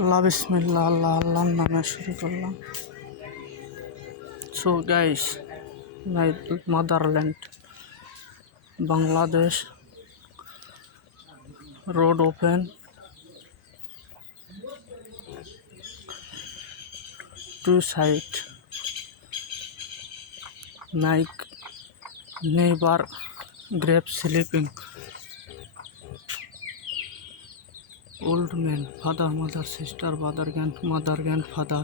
আল্লাহ বিসমিল্লাহ, আল্লাহ আল্লাহর নামে শুরু করলাম। So guys, my motherland Bangladesh, road open, two side, my neighbor grave sleeping, old man, father, mother, sister, father, grandfather,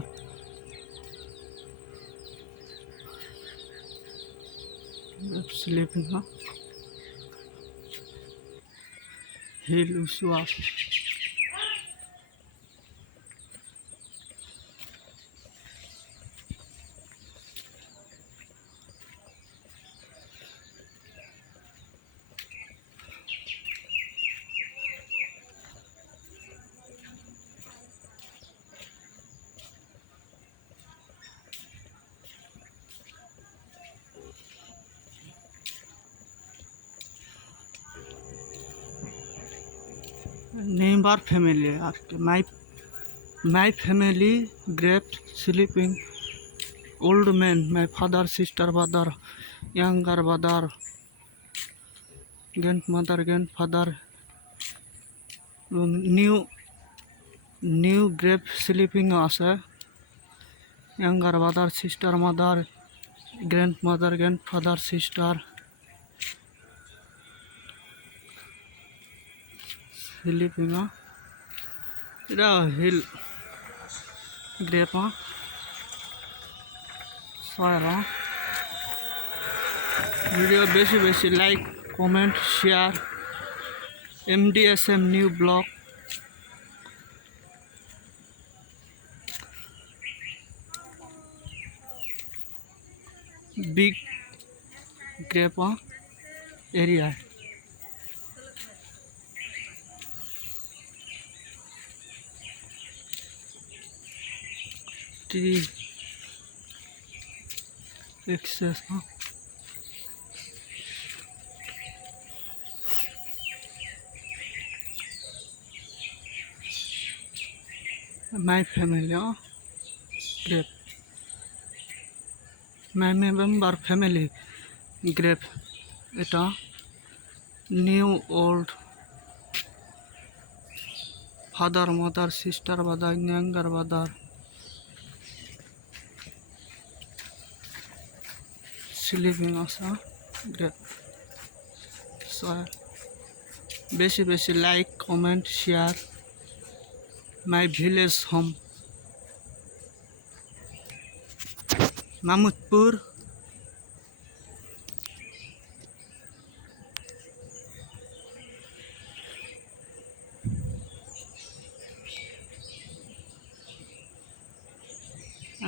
grave sleeping, huh? Hill Uswa. Neighbor family, my family grave sleeping, old man, my father, sister, brother, younger brother, grandmother, grandfather, new grave sleeping আছে, younger brother, sister, mother, grandmother, grandfather, sister sleeping, এটা hill grape, soil. Video বেশি বেশি like, comment, share. MDSM new blog, big grape area. 3 excess, my family, grape, my member family grape, এটা new old, father, mother, sister, brother, younger brother sleeping আছে grape soil. বেশি বেশি like, comment, share. My village home Mamudpur,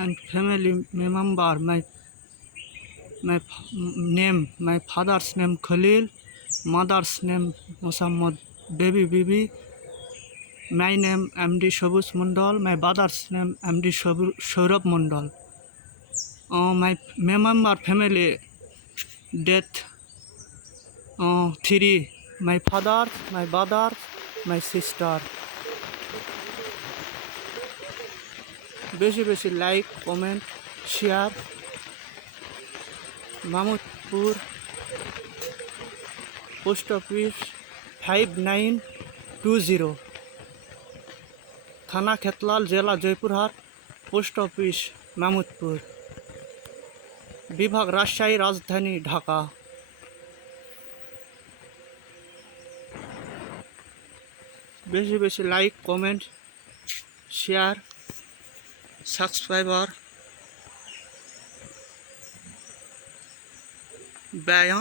and family member, my name, my father's name Khalil, mother's name Muhammad baby bibi, my name MD Shabus Mundal, my brother's name MD Shaurabh Mundal. My member family death 3, my father, my brother, my sister. বেশি বেশি like, comment, share. Mamudpur, post office 5920, থানা খেতলাল, জেলা Joypurhat, post office Mamudpur, বিভাগ রাজশাহী, রাজধানী ঢাকা। বেশি বেশি like, comment, share, subscriber ব্যয়।